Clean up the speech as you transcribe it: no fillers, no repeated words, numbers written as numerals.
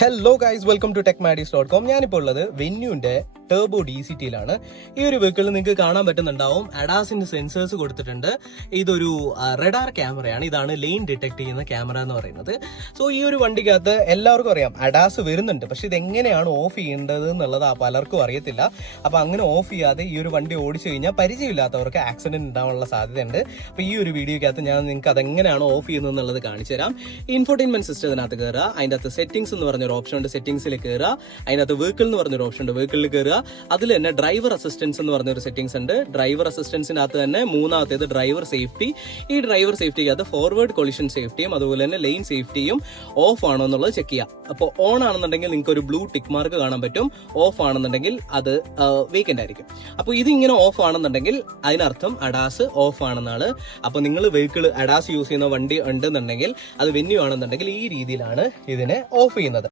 Hello guys, welcome to techmadis.com. ഞാനിപ്പോൾ ഉള്ളത് വെന്യൂന്റെ turbo DCTയിലാണ്. ഈ ഒരു വെഹിക്കിൾ നിങ്ങൾക്ക് കാണാൻ പറ്റുന്നുണ്ടാവും. അഡാസിന്റെ സെൻസേഴ്സ് കൊടുത്തിട്ടുണ്ട്. ഇതൊരു റഡാർ ക്യാമറയാണ്. ഇതാണ് ലെയിൻ ഡിറ്റക്ട് ചെയ്യുന്ന ക്യാമറ എന്ന് പറയുന്നത്. സോ ഈ ഒരു വണ്ടിക്കകത്ത് എല്ലാവർക്കും അറിയാം അഡാസ് വരുന്നുണ്ട്, പക്ഷെ ഇത് എങ്ങനെയാണ് ഓഫ് ചെയ്യേണ്ടത് എന്നുള്ളത് പലർക്കും അറിയത്തില്ല. അപ്പൊ അങ്ങനെ ഓഫ് ചെയ്യാതെ ഈ ഒരു വണ്ടി ഓടിച്ചു കഴിഞ്ഞാൽ പരിചയമില്ലാത്തവർക്ക് ആക്സിഡന്റ് ഉണ്ടാവാനുള്ള സാധ്യതയുണ്ട്. അപ്പൊ ഈ ഒരു വീഡിയോക്കകത്ത് ഞാൻ നിങ്ങൾക്ക് അതെങ്ങനെയാണ് ഓഫ് ചെയ്യുന്നത് എന്നുള്ളത് കാണിച്ചു തരാം. ഇൻഫോർടൈൻമെന്റ് സിസ്റ്റത്തിനകത്ത് കയറുക, അതിന്റെ അകത്ത് സെറ്റിംഗ്സ് എന്ന് പറഞ്ഞൊരു ഓപ്ഷൻ ഉണ്ട്, സെറ്റിംഗ്സിൽ കയറുക. അതിനകത്ത് വെഹിക്കിൾ എന്ന് പറഞ്ഞൊരു ഓപ്ഷൻ ഉണ്ട്, വെഹിക്കിളിൽ കയറുക. അതിൽ തന്നെ ഡ്രൈവർ അസിസ്റ്റൻസ് എന്ന് പറഞ്ഞൊരു സെറ്റിംഗ്സ് ഉണ്ട്. ഡ്രൈവർ അസിസ്റ്റൻസിനകത്ത് തന്നെ മൂന്നാമത്തേത് ഡ്രൈവർ സേഫ്റ്റി. ഈ ഡ്രൈവർ സേഫ്റ്റിക്കകത്ത് ഫോർവേഡ് കൊളിഷൻ സേഫ്റ്റിയും അതുപോലെ തന്നെ ലെയിൻ സേഫ്റ്റിയും ഓഫ് ആണോ എന്നുള്ളത് ചെക്ക് ചെയ്യാം. അപ്പോൾ ഓൺ ആണെന്നുണ്ടെങ്കിൽ നിങ്ങൾക്ക് ഒരു ബ്ലൂ ടിക്ക് മാർക്ക് കാണാൻ പറ്റും. ഓഫ് ആണെന്നുണ്ടെങ്കിൽ അത് വേക്കന്റ് ആയിരിക്കും. അപ്പോൾ ഇതിങ്ങനെ ഓഫ് ആണെന്നുണ്ടെങ്കിൽ അതിനർത്ഥം അഡാസ് ഓഫ് ആണെന്നാണ്. അപ്പോൾ നിങ്ങൾ വെഹിക്കിൾ അഡാസ് യൂസ് ചെയ്യുന്ന വണ്ടി ഉണ്ടെന്നുണ്ടെങ്കിൽ, അത് വെന്യൂ ആണെന്നുണ്ടെങ്കിൽ ഈ രീതിയിലാണ് ഇതിനെ ഓഫ് ചെയ്യുന്നത്.